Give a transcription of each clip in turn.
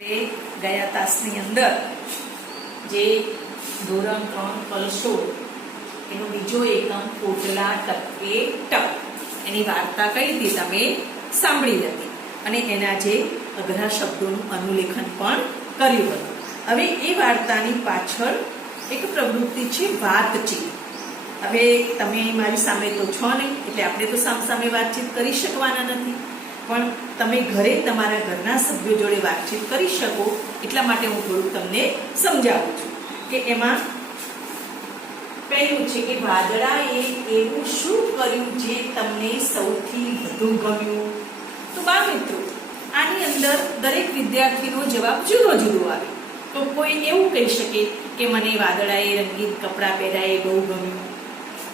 ગયા તાસની અંદર જે ધોરણ 3 કલશો એનો બીજો એકમ પોટલા ટપકે ટપ એની વાર્તા કઈ હતી તમે સાંભળી હતી અને એના જે અઘરા શબ્દોનું અનુલેખન પણ કર્યું હતું. હવે એ વાર્તાની પાછળ એક પ્રવૃત્તિ છે વાતચીત. હવે તમે મારી સામે તો છો નહીં એટલે આપણે તો સામસામે વાતચીત કરી શકવાના નથી, પણ તમે ઘરે તમારા ઘરના સભ્યો જોડે વાતચીત કરી શકો એટલા માટે હું થોડુંક તમને સમજાવું છું કે એમાં પહેલું છે કે વાદળાએ એવું શું કર્યું જે તમને સૌથી વધુ ગમ્યું. તો બાળ મિત્રો, આની અંદર દરેક વિદ્યાર્થીનો જવાબ જુદો જુદો આવે. તો કોઈ એવું કહી શકે કે મને વાદળાએ રંગીન કપડાં પહેર્યા એ બહુ ગમ્યું.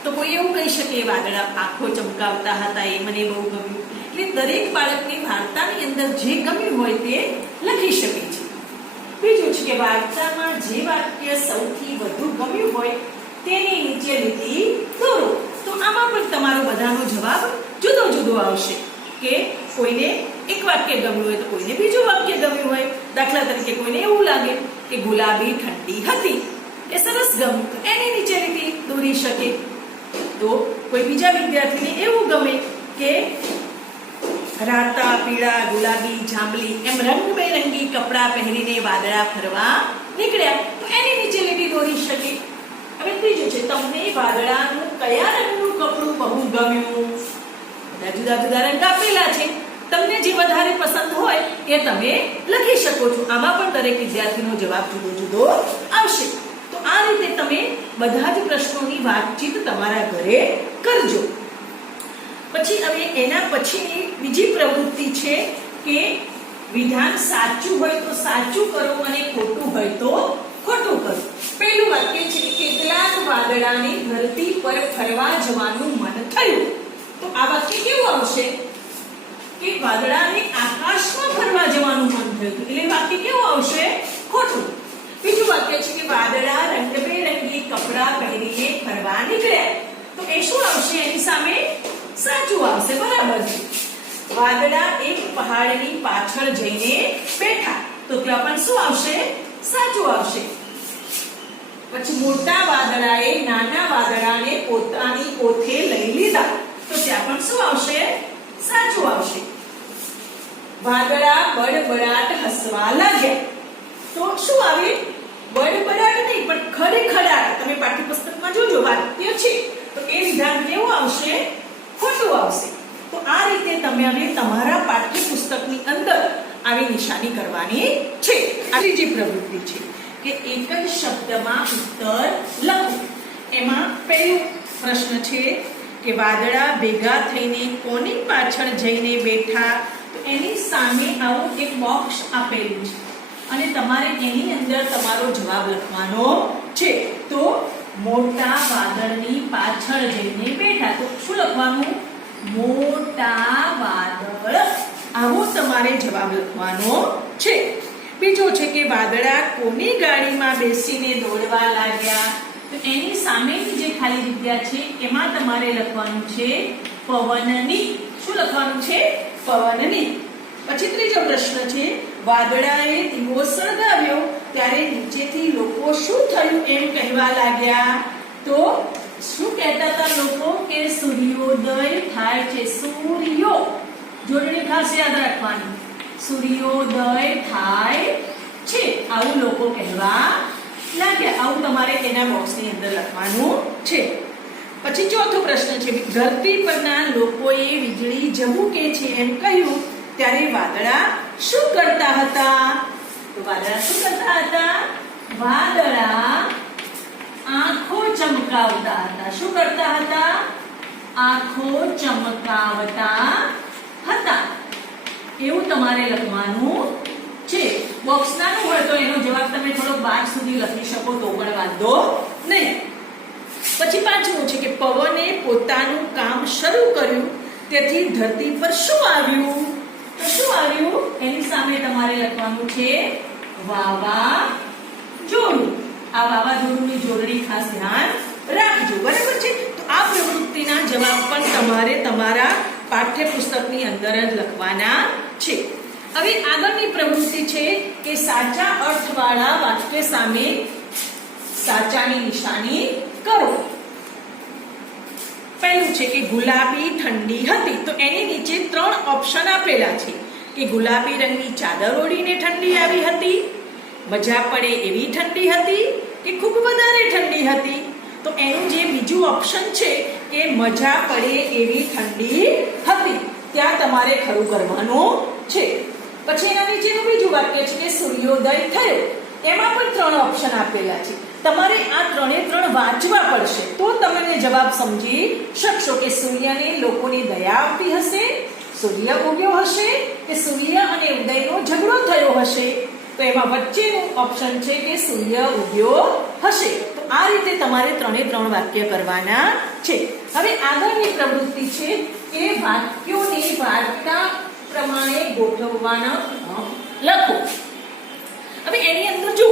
તો કોઈ એવું કહી શકે વાદળા આંખો ચમકાવતા હતા એ મને બહુ ગમ્યું. એટલે દરેક બાળકની વાર્તાની અંદર જે ગમ્યું હોય તે લખી શકે છે. બીજું છે કે વાર્તામાં જે વાક્ય સૌથી વધુ ગમ્યું હોય તેની નીચે લીટી દોરો. તો આમાં પણ તમારો બધાનો જવાબ જુદો જુદો આવશે કે કોઈને એક વાક્ય ગમ્યું હોય તો કોઈને બીજું વાક્ય ગમ્યું હોય. દાખલા તરીકે કોઈને એવું લાગે કે ગુલાબી ઠંડી હતી એ સરસ ગમ્યું તો એની નીચે લીટી દોરી શકે. તો કોઈ બીજા વિદ્યાર્થીને એવું ગમે કે રાતા પીળા ગુલાબી જાંબલી એમ રંગબેરંગી કપડાં પહેરીને વાદળા ફરવા નીકળ્યા તો એની નીચે લીટી દોરી શકે. હવે ત્રીજું છે તમને વાદળાનું કયા રંગનું કપડું બહુ ગમ્યું. બધા જુદા જુદા રંગ આપેલા છે, તમને જે વધારે પસંદ હોય એ તમે લખી શકો છો. આમાં પણ દરેક વિદ્યાર્થીનો જવાબ જુદો જુદો આવશે. તો આ રીતે તમે બધા જ પ્રશ્નોની વાતચીત તમારા ઘરે કરજો. પછી હવે એના પછીની બીજી પ્રવૃત્તિ છે કે વિધાન સાચું હોય તો સાચું કરો અને ખોટું હોય તો ખોટું કરો. પહેલું વાક્ય છે કે કેટલાક વાદળાને ધરતી પર ફરવા જવાનું મન થયું. તો આ વાક્ય કેવું આવશે કે વાદળાને આકાશમાં ફરવા જવાનું મન થયું એટલે વાક્ય કેવું આવશે ખોટું. બીજું વાક્ય છે કે વાદળા રંગબેરંગી કપડાં પહેરીને ફરવા નીકળ્યા. તો એ શું આવશે એની સામે સાચું આવશે. બરાબર છે. વાદળા એક પહાડની પાછળ જઈને બેઠા તો ત્યાં પણ શું આવશે સાચું આવશે. પછી મોટા વાદળાએ નાના વાદળાને પોતાની ઓથે લઈ લીધા તો ત્યાં પણ શું આવશે સાચું આવશે. વાદળા બડબડાટ હસવા લાગ્યા તો શું આવે બડબડાટ નહીં પણ ખડખડાટ. તમે પાઠ્યપુસ્તકમાં જોજો વાક્ય છે તો એ વિધાન કેવું આવશે ખોટું આવશે. તો આ રીતે તમે હવે તમારા પાઠ્યપુસ્તકની અંદર આવી નિશાની કરવાની છે. આ ત્રીજી પ્રવૃત્તિ છે કે એક જ શબ્દમાં ઉત્તર લખો. એમાં પહેલો પ્રશ્ન છે કે વાદળા ભેગા થઈને કોની પાછળ જઈને બેઠા. તો એની સામે આવું એક બોક્સ આપેલું છે અને તમારે એની અંદર તમારો જવાબ લખવાનો છે. તો મોટા વાદળની પાછળ જઈને બેઠા તો શું લખવાનું મોટા વાદળ. આવો તમારે જવાબ લખવાનો છે. બીજો છે કે વાદળા કોની ગાડીમાં બેસીને દોડવા લાગ્યા. તો એની સામેની જે ખાલી જગ્યા છે એમાં તમારે લખવાનું છે પવનની. શું લખવાનું છે પવનની. પછી ત્રીજો પ્રશ્ન છે વાદળાએ દીવો સળગાવ્યો ત્યારે નીચેથી લોકો શું થયું એમ કહેવા લાગ્યા. તો શું કહેતા હતા લોકો કે સૂર્યોદય થાય છે. સૂર્યો જોડણી ખાસ યાદ રાખવાની સૂર્યોદય થાય છે આવું લોકો કહેવા લાગ્યા. આવું તમારે તેના બોક્સની અંદર લખવાનું છે. પછી ચોથો પ્રશ્ન છે ધરતી પરના લોકોએ વીજળી ઝબૂકે છે એમ કહ્યું ત્યારે વાદળા શું કરતા હતા. તો વાદળા શું કરતા હતા વાદળા આંખો ચમકાવતા હતા. શું કરતા હતા આંખો ચમકાવતા હતા. એવું તમારે લખવાનું છે. બોક્સ નાનું હોય તો એનો જવાબ તમે થોડોક બાદ સુધી લખી શકો તો પણ વાંધો નહીં. પછી પાંચમું છે કે પવને પોતાનું કામ શરૂ કર્યું તેથી ધરતી પર શું આવ્યું. તો શું આવ્યું એની સામે તમારે લખવાનું છે વાવાઝોડું. આ વાવાઝોડુંની જોડણી ખાસ ધ્યાન રાખજો. બરાબર છે. તો આ પ્રવૃત્તિના જવાબ પણ તમારે તમારા પાઠ્યપુસ્તકની અંદર જ લખવાના છે. હવે આગળની પ્રવૃત્તિ છે કે સાચા અર્થવાળા વાક્ય સામે સાચાની નિશાની કરો. પહેલું છે કે ગુલાબી ઠંડી હતી. તો એની નીચે 3 ઓપ્શન આપેલા છે કે ગુલાબી રંગની ચાદર ઓઢીને ઠંડી આવી હતી, મજા પડે એવી ઠંડી હતી કે ખૂબ વધારે ઠંડી હતી. તો એનું જે બીજું ઓપ્શન છે કે મજા પડે એવી ઠંડી હતી, ત્યાં તમારે ખરું કરવાનું છે. પછી એના નીચેનું બીજું વાક્ય છે કે સૂર્યોદય થયો. એમાં પણ 3 ઓપ્શન આપેલા છે. તમારે આ 3 વાંચવા પડશે તો તમે જવાબ સમજી શકશો કે સૂર્યને લોકોની દયા આવતી હશે, સૂર્ય ઉગ્યો હશે કે સૂર્ય અને ઉદયનો ઝઘડો થયો હશે. તો એમાં વચ્ચેનું ઓપ્શન છે કે સૂર્ય ઉગ્યો હશે. તો આ રીતે તમારે 3 વાક્ય કરવાના છે. હવે આગળની પ્રવૃત્તિ છે કે વાક્યોને વાર્તા પ્રમાણે ગોઠવવાના લખો. હવે એની અંદર જો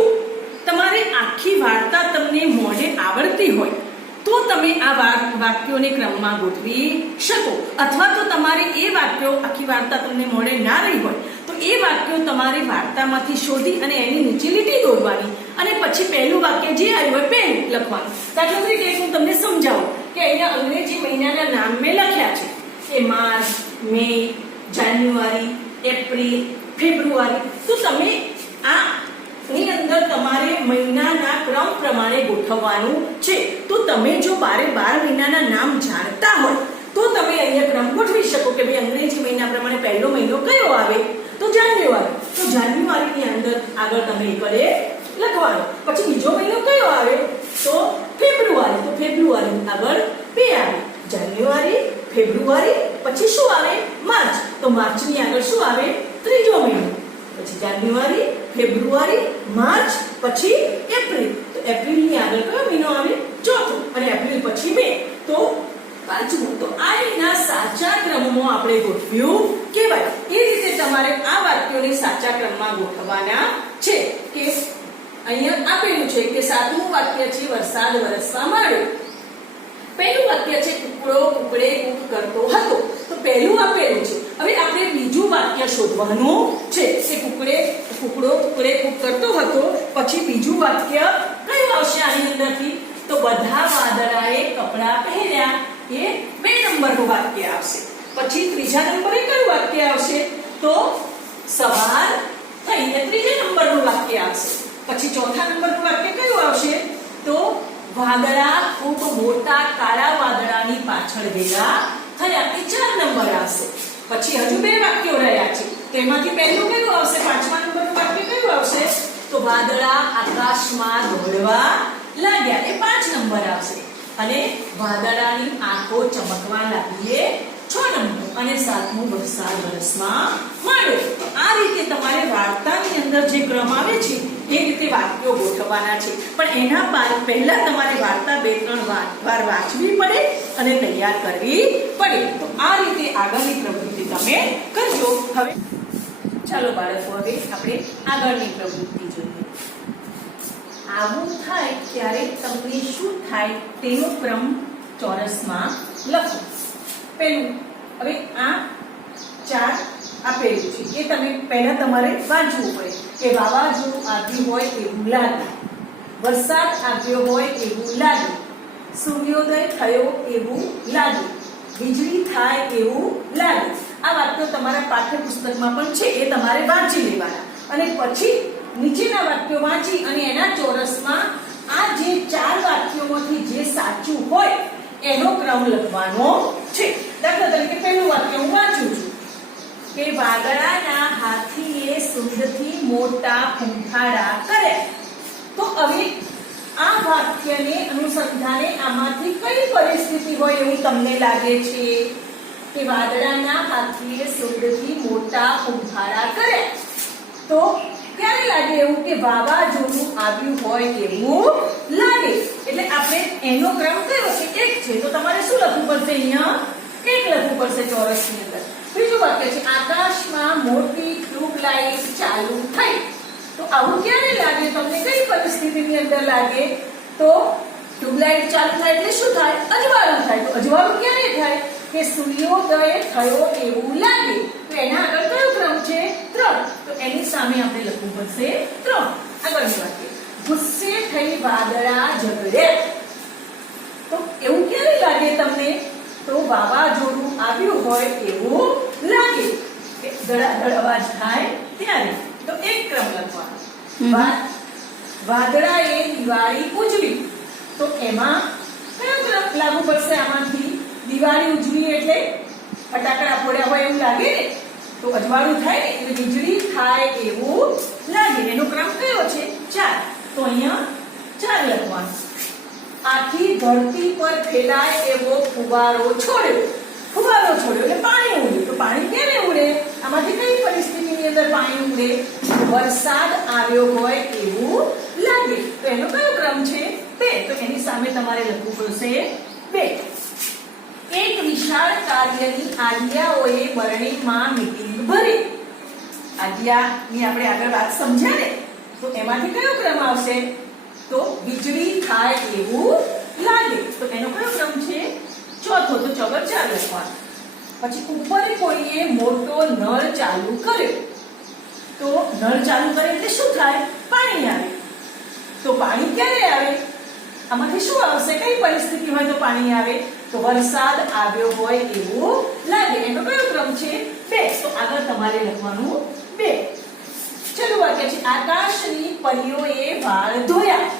તમારે આખી વાર્તા તમને મોઢે આવડતી હોય તો તમે આ વાક્યોને ક્રમમાં ગોઠવી શકો, અથવા તો તમારે એ વાક્યો આખી વાર્તા તમને મોઢે ના રહી હોય તો એ વાક્યો તમારે વાર્તામાંથી શોધી અને એની નીચે લીટી દોરવાની અને પછી પહેલું વાક્ય જે આવ્યું હોય પહેલું લખવાનું. દાખલા તરીકે હું તમને સમજાવું કે અહીંયા અંગ્રેજી મહિનાના નામ મેં લખ્યા છે કે માર્ચ, મે, જાન્યુઆરી, એપ્રિલ, ફેબ્રુઆરી. તો તમે આ ની અંદર તમારે મહિનાના ક્રમ પ્રમાણે ગોઠવવાનું છે. તો તમે જો 12 મહિનાના નામ જાણતા હોય તો તમે અહીંયા ક્રમ ગોઠવી શકો કે ભાઈ અંગ્રેજી મહિના પ્રમાણે પહેલો મહિનો કયો આવે તો જાન્યુઆરી. તો જાન્યુઆરીની અંદર આગળ તમે એકડે લખવાનું. પછી બીજો મહિનો કયો આવે તો ફેબ્રુઆરી. તો ફેબ્રુઆરી આગળ 2 આવે. જાન્યુઆરી, ફેબ્રુઆરી, પછી શું આવે માર્ચ. તો માર્ચની આગળ શું આવે ત્રીજો મહિનો. પછી જાન્યુઆરી, ફેબ્રુઆરી, માર્ચ, પછી એપ્રિલ. તો એપ્રિલની આગળ કયો મહિનો આવે ચોથો અને એપ્રિલ પછી મે તો પાંચમું. તો આ રીતના સાચા ક્રમમાં આપણે ગોઠવ્યું કહેવાય. એ રીતે તમારે આ વાક્યોને સાચા ક્રમમાં ગોઠવવાના છે કે અહીંયા આપેલું છે કે 7મું વાક્ય છે વરસાદ વરસવા માંડ્યો. પહેલું વાક્ય છે કુકડો કુકડે કૂક કરતો હતો. તો પહેલું આપેલું છે. હવે આપણે બીજું વાક્ય શોધવાનું છે કે કુકડો કુકડે કૂક કરતો હતો. પછી બીજું વાક્ય કયું આવશે આની અંદરથી તો બધા વાદળાએ કપડાં પહેર્યા. એ 2 નંબરનું વાક્ય આવશે. પછી ત્રીજા નંબરે કયું વાક્ય આવશે તો સવાર થઈને ત્રીજા નંબરનું વાક્ય આવશે. પછી ચોથા નંબરનું વાક્ય કયું આવશે તો વાદળા ખૂબ મોટા કાળા વાદળાની પાછળ ભેગા થયા. એ 4 નંબર આવશે. પછી હજુ 2 વાક્યો રહ્યા છે તો એમાંથી પહેલું કયું આવશે 5મા નંબરનું વાક્ય કયું આવશે તો વાદળા આકાશમાં દોડવા લાગ્યા. એ 5 નંબર આવશે. અને વાદળાની આંખો ચમકવા લાગી એ 6 નંબર. અને 7મું વરસાદ વરસવા માંડ્યો. આ રીતે તમારે વાર્તાની અંદર જે ક્રમ આવે છે એ રીતે વાક્યો ગોઠવવાના છે. પણ એના પહેલા તમારે વાર્તા 2-3 વાર વાંચવી પડે અને તૈયાર કરવી પડે. તો આ રીતે આગળની પ્રવૃત્તિ તમે કરજો. હવે ચાલો બાળકો, હવે આપણે આગળની પ્રવૃત્તિ જોઈએ. આવું થાય ત્યારે તમને શું થાય તેનો ક્રમ ચોરસમાં લખો. પહેલું હવે આ 4 આપેલું છે એ તમે પહેલા તમારે વાંચવું પડે કે વાવાઝોડું આવ્યું હોય એવું લાગે, વરસાદ આવ્યો હોય એવું લાગે, સૂર્યોદય થયો એવું લાગે, વીજળી થાય એવું લાગે. આ વાક્યો તમારા પાઠ્યપુસ્તકમાં પણ છે, એ તમારે વાંચી લેવાના. અને પછી નીચેના વાક્યો વાંચી અને એના ચોરસમાં આ જે 4 વાક્યોમાંથી જે સાચું હોય એનો ક્રમ લખવાનો છે. દાખલા તરીકે પહેલું વાક્ય હું વાંચું છું કે વાદળાના હાથીએ સૂંઢથી મોટા ફૂંફાડા કર્યા. તો હવે આ વાક્યને અનુસંધાને આમાંથી કઈ પરિસ્થિતિ હોય એવું તમને લાગે છે કે વાદળાના હાથીએ સૂંઢથી મોટા ફૂંફાડા કર્યા. તો ક્યારે લાગે એવું કે વાવાઝોડું આવ્યું હોય એવું લાગે. એટલે આપણે એનો ક્રમ કયો છે 1 છે. તો તમારે શું લખવું પડશે અહીંયા 1 લખવું પડશે ચોરસની અંદર. બીજું વાક્ય છે આકાશમાં મોટી ટ્યુબલાઇટ ચાલુ થઈ. તો આવું ક્યારે લાગે તમને કઈ પરિસ્થિતિની અંદર લાગે તો ટ્યુબલાઇટ ચાલુ થાય એટલે શું થાય અજવાળું થાય. તો અજવાળું ક્યારે થાય કે સૂર્યોદય થયો એવું લાગે. તો એના આગળ કયો ક્રમ છે 3. સામે આપણે લખવું પડશે 3. આગળનું વાક્ય, ગુસ્સે થઈ વાદળા ઝઘડ્યા. તો એવું ક્યારે લાગે તમને? તો વાવાઝોડું આવ્યું હોય એવું લાગે, કે ધડાધડ અવાજ થાય ત્યારે. તો એક ક્રમ લખવાનો. વાદળાએ દિવાળી ઉજવી. તો એમાં કયો ક્રમ લાગુ પડશે? આમાંથી દિવાળી ઉજવી એટલે ફટાકડા ફોડ્યા હોય એવું લાગે ને, તો અજવાળું થાય ને એટલે વીજળી થાય એવું લાગે. એનો ક્રમ કયો છે? 4. તો અહીંયા 4 લખવાનું. આખી ધરતી પર ફેલાય એવો ફુવારો છોડ્યો. ફુવારો છોડ્યો એટલે પાણી ઉડે. તો પાણી ક્યારે ઉડે? આમાંથી કઈ પરિસ્થિતિની અંદર પાણી ઉડે? વરસાદ આવ્યો હોય એવું લાગે. તો એનો કયો ક્રમ છે? 2. તો એની સામે તમારે લખવું પડશે 2. એક વિશાળ કાર્યની આજ્ઞાઓએ બરણીમાં મીટિંગ ભરી. આજ્ઞાની આપણે આગળ વાત સમજ્યા ને, તો એમાંથી કયો ક્રમ આવશે? તો વીજળી થાય એવું લાગે. તો એનો કયો ક્રમ છે? 4. તો ચોગર 4 લખવાનું. પછી ઉપર કોઈએ મોટો નળ ચાલુ કર્યો. તો નળ ચાલુ કરે એટલે શું થાય? પાણી આવે. તો પાણી ક્યારે આવે? આમાંથી શું આવશે? કઈ પરિસ્થિતિ હોય તો પાણી આવે? તો વરસાદ આવ્યો હોય એવું લાગે. એનો કયો ક્રમ છે? 2. તો આગળ તમારે લખવાનું 2. ચલો વાક્ય છે, આકાશની પરીઓએ વાળ ધોયા.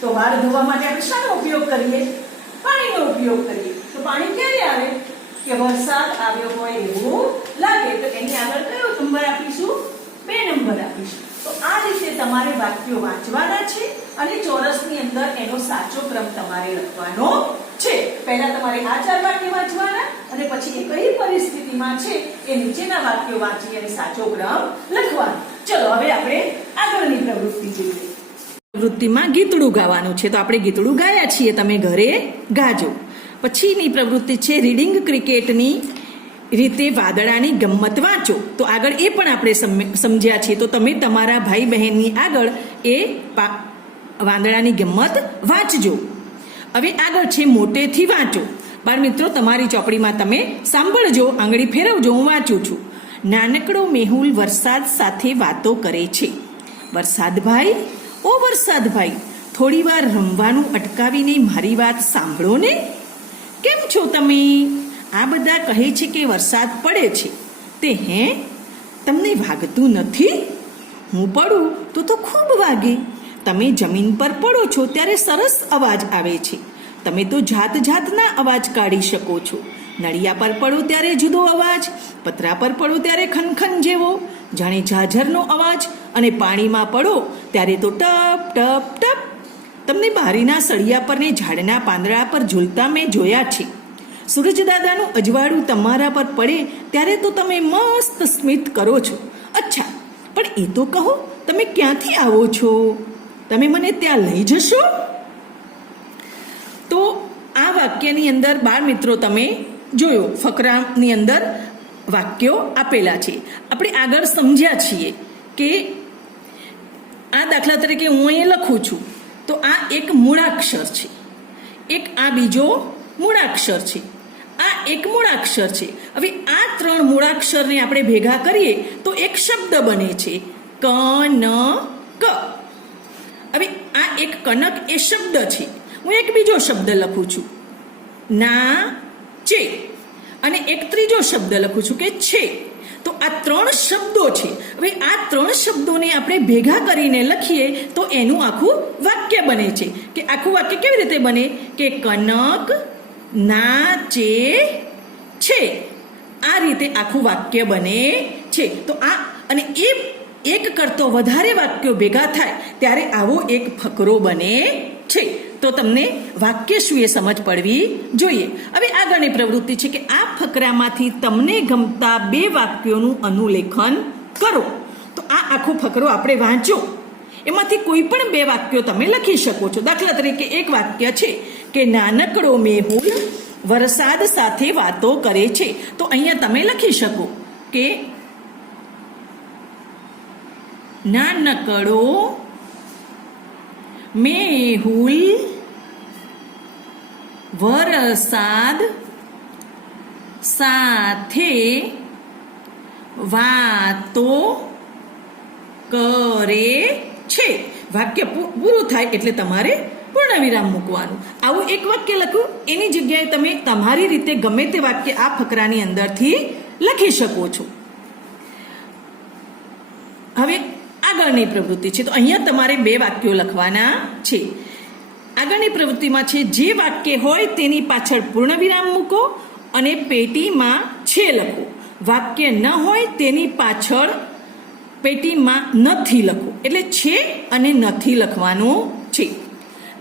તો વાળ ધોવા માટે આપણે શાનો ઉપયોગ કરીએ? પાણીનો ઉપયોગ કરીએ. તો પાણી ક્યારે આવે? કે વરસાદ આવ્યો હોય એવું લાગે. તો એની આગળ કયો નંબર આપીશું? 2 નંબર આપીશું. તો આ રીતે તમારે વાક્યો વાંચવાના છે અને ચોરસની અંદર એનો સાચો ક્રમ તમારે લખવાનો છે. પહેલા તમારે આ 4 વાક્ય વાંચવાના અને પછી એ કઈ પરિસ્થિતિમાં છે એ નીચેના વાક્યો વાંચી અને સાચો ક્રમ લખવાનો. ચલો હવે આપણે આગળની પ્રવૃત્તિ જોઈએ. પ્રવૃત્તિમાં ગીતડું ગાવાનું છે. તો આપણે ગીતડું ગાયા છીએ, તમે ઘરે ગાજો. પછીની પ્રવૃત્તિ છે રીડિંગ ક્રિકેટની રીતે વાદળાની ગમ્મત વાંચો. તો આગળ એ પણ આપણે સમજ્યા છીએ. તો તમે તમારા ભાઈ બહેનની આગળ એ વાદળાની ગમ્મત વાંચજો. હવે આગળ છે મોટેથી વાંચો. બાળ મિત્રો, તમારી ચોપડીમાં તમે સાંભળજો, આંગળી ફેરવજો, હું વાંચું છું. નાનકડો મેહુલ વરસાદ સાથે વાતો કરે છે. વરસાદભાઈ, ઓ વરસાદભાઈ, થોડી વાર રમવાનું અટકાવીને મારી વાત સાંભળો ને. કેમ છો તમે? આ બધા કહે છે કે વરસાદ પડે છે. તે હે, તમને વાગતું નથી? હું પડું તો ખૂબ વાગે. તમે જમીન પર પડો છો ત્યારે સરસ અવાજ આવે છે. તમે તો જાત જાતના અવાજ કાઢી શકો છો. નળિયા પર પડો ત્યારે જુદો અવાજ, પતરા પર પડો ત્યારે ખનખન જેવો, જાણે ઝાઝરનો અવાજ, અને પાણીમાં પડો ત્યારે તો ટપ ટપ ટપ. તમને બારીના સળિયા પર ને ઝાડના પાંદડા પર ઝૂલતા મેં જોયા છે. સૂરજદાદાનું અજવાળું તમારા પર પડે ત્યારે તો તમે મસ્ત સ્મિત કરો છો. અચ્છા, પણ એ તો કહો, તમે ક્યાંથી આવો છો? તમે મને ત્યાં લઈ જશો? તો આ વાક્યની અંદર બાળ મિત્રો તમે જોયો, ફકરાની અંદર વાક્યો આપેલા છે. આપણે આગળ સમજ્યા છીએ કે આ દાખલા તરીકે હું અહીં લખું છું તો આ એક મૂળાક્ષર છે, એક આ બીજો મૂળાક્ષર છે, આ એક મૂળાક્ષર છે. હવે આ 3 મૂળાક્ષરને આપણે ભેગા કરીએ તો એક શબ્દ બને છે, કનક. હવે આ એક કનક એ શબ્દ છે. હું એક બીજો શબ્દ લખું છું, ના ચે, અને એક ત્રીજો શબ્દ લખું છું કે છે. તો આ 3 શબ્દો છે. હવે આ 3 શબ્દોને આપણે ભેગા કરીને લખીએ તો એનું આખું વાક્ય બને છે. કે આખું વાક્ય કેવી રીતે બને? કે કનક નાચે છે. આ રીતે આખું વાક્ય બને છે. તો આ અને એ એક કરતો વધારે વાક્યો ભેગા થાય ત્યારે આવો એક ફકરો બને છે. તો તમને વાક્ય શું એ સમજ પડવી જોઈએ. હવે આગળની પ્રવૃત્તિ છે કે આ ફકરામાંથી તમને ગમતા 2 વાક્યોનું અનુલેખન કરો. તો આ આખો ફકરો આપણે વાંચો, એમાંથી કોઈ પણ 2 વાક્યો તમે લખી શકો છો. દાખલા તરીકે એક વાક્ય છે કે નાનકડો મેહુલ વરસાદ સાથે વાતો કરે છે. તો અહીંયા તમે લખી શકો કે નાનકડો મેહુલ વરસાદ સાથે વાતો કરે છે. વાક્ય પૂરું થાય એટલે તમારે પૂર્ણ વિરામ મૂકવાનું. આવું એક વાક્ય લખ્યું, એની જગ્યાએ તમે તમારી રીતે ગમે તે વાક્ય આ ફકરાની અંદરથી લખી શકો છો. હવે આગળની પ્રવૃત્તિ છે, તો અહીંયા તમારે 2 વાક્યો લખવાના છે. આગળની પ્રવૃત્તિમાં છે, જે વાક્ય હોય તેની પાછળ પૂર્ણ વિરામ મૂકો અને પેટીમાં છે લખો. વાક્ય ન હોય તેની પાછળ પેટીમાં નથી લખો. એટલે છે અને નથી લખવાનું છે.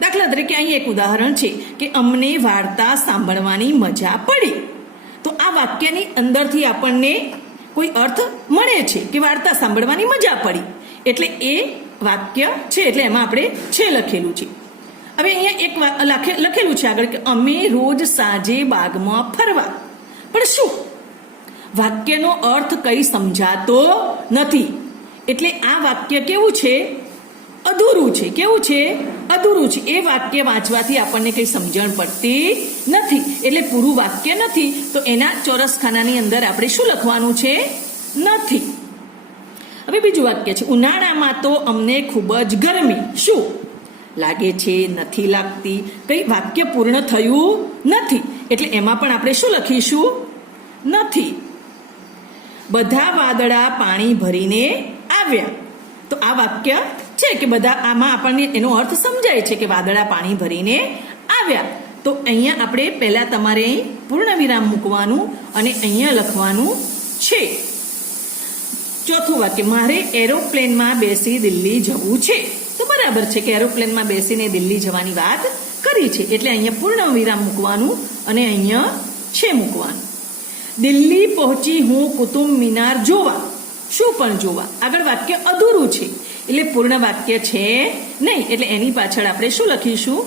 દાખલા તરીકે અહીં એક ઉદાહરણ છે કે અમને વાર્તા સાંભળવાની મજા પડી. તો આ વાક્યની અંદરથી આપણને કોઈ અર્થ મળે છે કે વાર્તા સાંભળવાની મજા પડી, એટલે એ વાક્ય છે, એટલે એમાં આપણે છે લખેલું છે. હવે અહીંયા એક લખેલું છે આગળ કે અમે રોજ સાંજે બાગમાં ફરવા. પણ શું? વાક્યનો અર્થ કઈ સમજાતો નથી, એટલે આ વાક્ય કેવું છે? અધૂરું છે. કેવું છે? અધૂરું છે. એ વાક્ય વાંચવાથી આપણને કઈ સમજણ પડતી નથી, એટલે પૂરું વાક્ય નથી. તો એના ચોરસ ખાનાની અંદર આપણે શું લખવાનું છે? નથી. હવે બીજું વાક્ય છે, ઉનાળામાં તો અમને ખૂબ જ ગરમી. શું લાગે છે? નથી લાગતી. કઈ વાક્ય પૂર્ણ થયું નથી, એટલે એમાં પણ આપણે શું લખીશું? નથી. બધા વાદળા પાણી ભરીને આવ્યા. તો આ વાક્ય છે કે બધા, આમાં આપણને એનો અર્થ સમજાય છે કે વાદળા પાણી ભરીને આવ્યા. તો અહીંયા આપણે પહેલા તમારે પૂર્ણ વિરામ મૂકવાનું અને અહીંયા લખવાનું છે. ચોથું વાક્ય, મારે એરોપ્લેનમાં બેસી દિલ્હી જવું છે. તો બરાબર છે કે એરોપ્લેનમાં બેસીને દિલ્હી જવાની વાત કરી છે, એટલે અહીંયા પૂર્ણ વિરામ મૂકવાનું અને અહીંયા છે મૂકવાનું. દિલ્હી પહોંચી હું કુતુબ મિનાર જોવા. શું પણ જોવા? આગળ વાક્ય અધૂરું છે, એટલે પૂર્ણ વાક્ય છે નહીં, એટલે એની પાછળ આપણે શું લખીશું?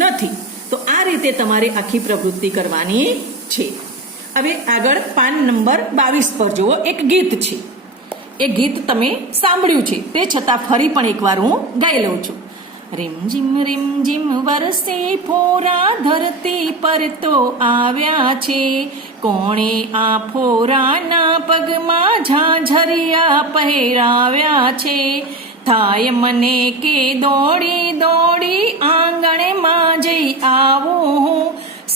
નથી. તો આ રીતે તમારે આખી પ્રવૃત્તિ કરવાની છે. હવે આગળ પાન નંબર 22 પર જુઓ, એક ગીત છે. એ ગીત તમે સાંભળ્યું છે, તે છતાં ફરી પણ એકવાર હું ગાઈ લઉં છું. રીમઝીમ વરસે ફોરા ધરતી પર તો આવ્યા છે. કોણે આ ફોરાના પગમાં ઝાંઝરિયા પહેરાવ્યા છે. થાય મને કે દોડી દોડી આંગણમાં જઈ આવું હું.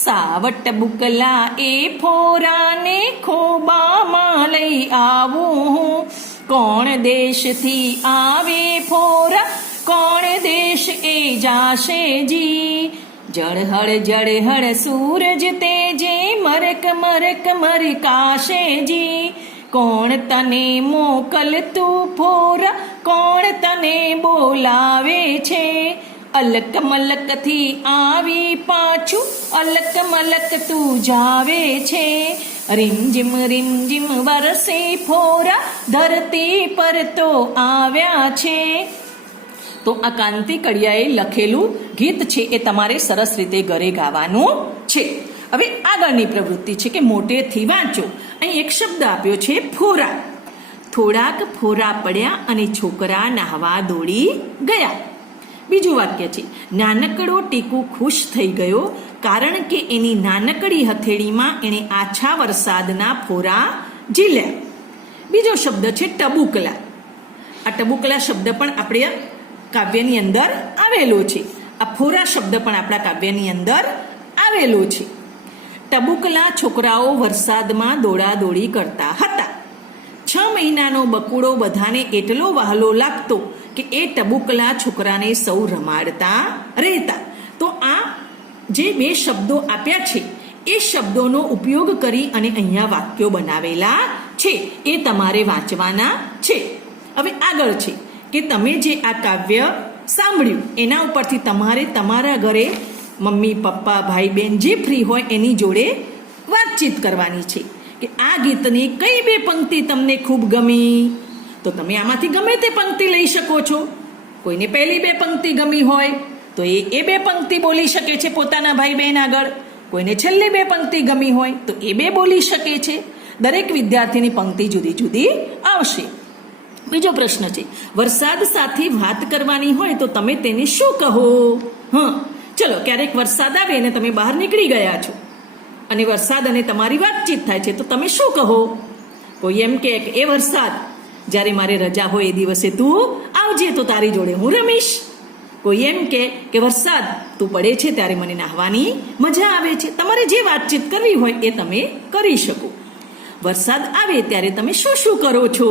સાવટ બુકલા એ ફોરાને ખોબામાં લઈ આવું હું. કોણ દેશથી આવે ફોરા, કોણ દેશ એ જાશે જી. જળહળ સૂરજ તેજે મરક મરક મરકાશે જી. કોણ તને મોકલતું ફોરા, કોણ તને બોલાવે છે. અલક મલકથી આવી પાછું, અલક મલક તું જાવે છે. રીમઝીમ વરસે ફોરા ધરતી પર તો આવ્યા છે. તો આ કાંતિ કડિયાએ લખેલું ગીત છે, એ તમારે સરસ રીતે ઘરે ગાવાનું છે. હવે આગળની પ્રવૃત્તિ છે કે મોટેથી વાંચો. અહીં એક શબ્દ આપ્યો છે, ફોરા. થોડાક ફોરા પડ્યા અને છોકરા નાહવા દોડી ગયા. બીજું વાક્ય છે, નાનકડો ટીકુ ખુશ થઈ ગયો કારણ કે એની નાનકડી હથેળીમાં એણે આછા વરસાદના ફોરા ઝીલ્યા. બીજો શબ્દ છે ટબુકલા. આ ટબુકલા શબ્દ પણ આપણે કાવ્યની અંદર આવેલો છે. આ ફોરા શબ્દ પણ આપણા કાવ્યની અંદર આવેલો છે. ટબુકલા છોકરાઓ વરસાદમાં દોડાદોડી કરતા હતા. 6 મહિનાનો બકુડો બધાને એટલો વહાલો લાગતો કે એ ટબુકલા છોકરાને સૌ રમાડતા રહેતા. તો આ જે 2 શબ્દો આપ્યા છે, એ શબ્દોનો ઉપયોગ કરી અને અહીંયા વાક્યો બનાવેલા છે, એ તમારે વાંચવાના છે. હવે આગળ છે કે તમે જે આ કાવ્ય સાંભળ્યું એના ઉપરથી તમારે તમારા ઘરે મમ્મી પપ્પા ભાઈ બહેન જે ફ્રી હોય એની જોડે વાતચીત કરવાની છે કે આ ગીતની કઈ 2 પંક્તિ તમને ખૂબ ગમી. તો તમે આમાંથી ગમે તે પંક્તિ લઈ શકો છો. કોઈને પહેલી 2 પંક્તિ ગમી હોય તો એ 2 પંક્તિ બોલી શકે છે પોતાના ભાઈ બહેન આગળ. કોઈને છેલ્લી 2 પંક્તિ ગમી હોય તો એ 2 બોલી શકે છે. દરેક વિદ્યાર્થીની પંક્તિ જુદી જુદી આવશે. બીજો પ્રશ્ન છે, વરસાદ સાથે વાત કરવાની હોય તો તમે તેને શું કહો? ચલો, ક્યારેક વરસાદ આવે અને તમે બહાર નીકળી ગયા છો અને વરસાદ અને તમારી વાતચીત થાય છે, તો તમે શું કહો? કોઈ એમ કે એ વરસાદ જ્યારે મારે રજા હોય એ દિવસે તું આવજે તો તારી જોડે હું રમીશ. કોઈ એમ કે વરસાદ તું પડે છે ત્યારે મને નાહવાની મજા આવે છે. તમારે જે વાતચીત કરવી હોય એ તમે કરી શકો. વરસાદ આવે ત્યારે તમે શું શું કરો છો?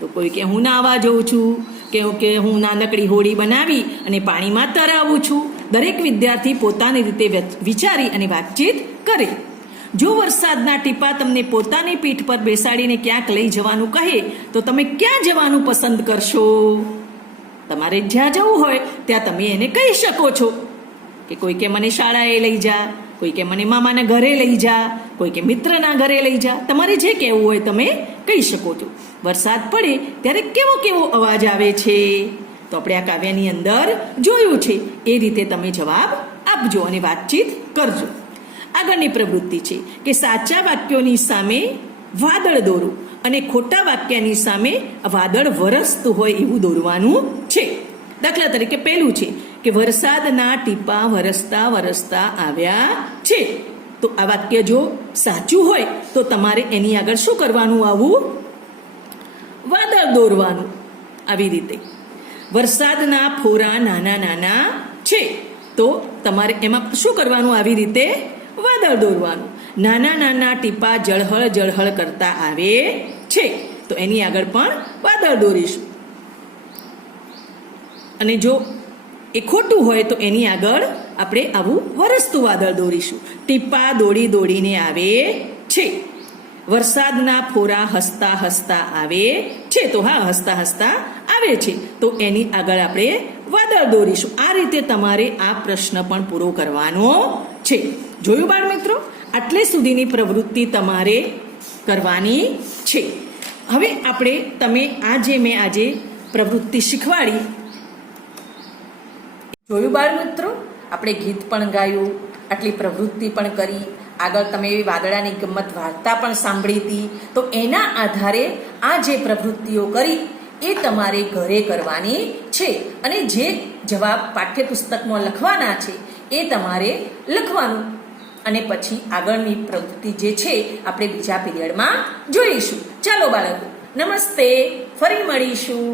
તો કોઈ કે હું નાહવા જઉં છું, કે હું નાનકડી હોડી બનાવી અને પાણીમાં તરાવું છું. દરેક વિદ્યાર્થી પોતાની રીતે વિચારી અને વાતચીત કરે. જો વરસાદના ટીપા તમને પોતાની પીઠ પર બેસાડીને ક્યાંક લઈ જવાનું કહે તો તમે ક્યાં જવાનું પસંદ કરશો? તમારે જ્યાં જવું હોય ત્યાં તમે એને કહી શકો છો કે કોઈ કે મને શાળાએ લઈ જા, કોઈ કે મને મામાના ઘરે લઈ જા, કોઈ કે મિત્રના ઘરે લઈ જા. તમારે જે કહેવું હોય તમે કહી શકો છો. વરસાદ પડે ત્યારે કેવો કેવો અવાજ આવે છે? તો આપણે આ કાવ્યની અંદર જોયું છે. એ રીતે તમે જવાબ આપજો અને વાતચીત કરજો. આગળની પ્રવૃત્તિ છે કે સાચા વાક્યોની સામે વાદળ દોરો અને ખોટા વાક્યની સામે વાદળ વરસતું હોય એવું દોરવાનું છે. દાખલા તરીકે પહેલું છે કે વરસાદના ટીપા વરસતા વરસતા આવ્યા છે. તો આ વાક્ય જો સાચું હોય તો તમારે એની આગળ શું કરવાનું? આવું વાદળ દોરવાનું. આવી રીતે વરસાદના ફોરા નાના નાના છે તો તમારે એમાં શું કરવાનું? આવી રીતે વાદળ દોરવાનું. નાના નાના ટીપા જળહળ જળહળ કરતા આવે છે તો એની આગળ પણ વાદળ દોરીશું. અને જો એ ખોટું હોય તો એની આગળ આપણે આવું વરસતું વાદળ દોરીશું. ટીપા દોડી દોડીને આવે છે. વરસાદના ફોરા હસતા હસતા આવે છે તો હા, હસતા હસતા આવે છે તો એની આગળ આપણે વાદળ દોરીશું. આ રીતે તમારે આ પ્રશ્ન પણ પૂરો કરવાનો છે. જોયું બાળ મિત્રો? આટલે સુધીની પ્રવૃત્તિ તમારે કરવાની છે. હવે તમે મેં આજે પ્રવૃત્તિ શીખવાડી. જોયું બાળ મિત્રો? આપણે ગીત પણ ગાયું, આટલી પ્રવૃત્તિ પણ કરી, આગળ તમે વાદળાની ગમ્મત વાર્તા પણ સાંભળી હતી. તો એના આધારે આ જે પ્રવૃત્તિઓ કરી એ તમારે ઘરે કરવાની છે અને જે જવાબ પાઠ્યપુસ્તકમાં લખવાના છે એ તમારે લખવાનું. અને પછી આગળની પ્રવૃત્તિ જે છે આપણે બીજા પીરિયડમાં જોઈશું. ચાલો બાળકો, નમસ્તે, ફરી મળીશું.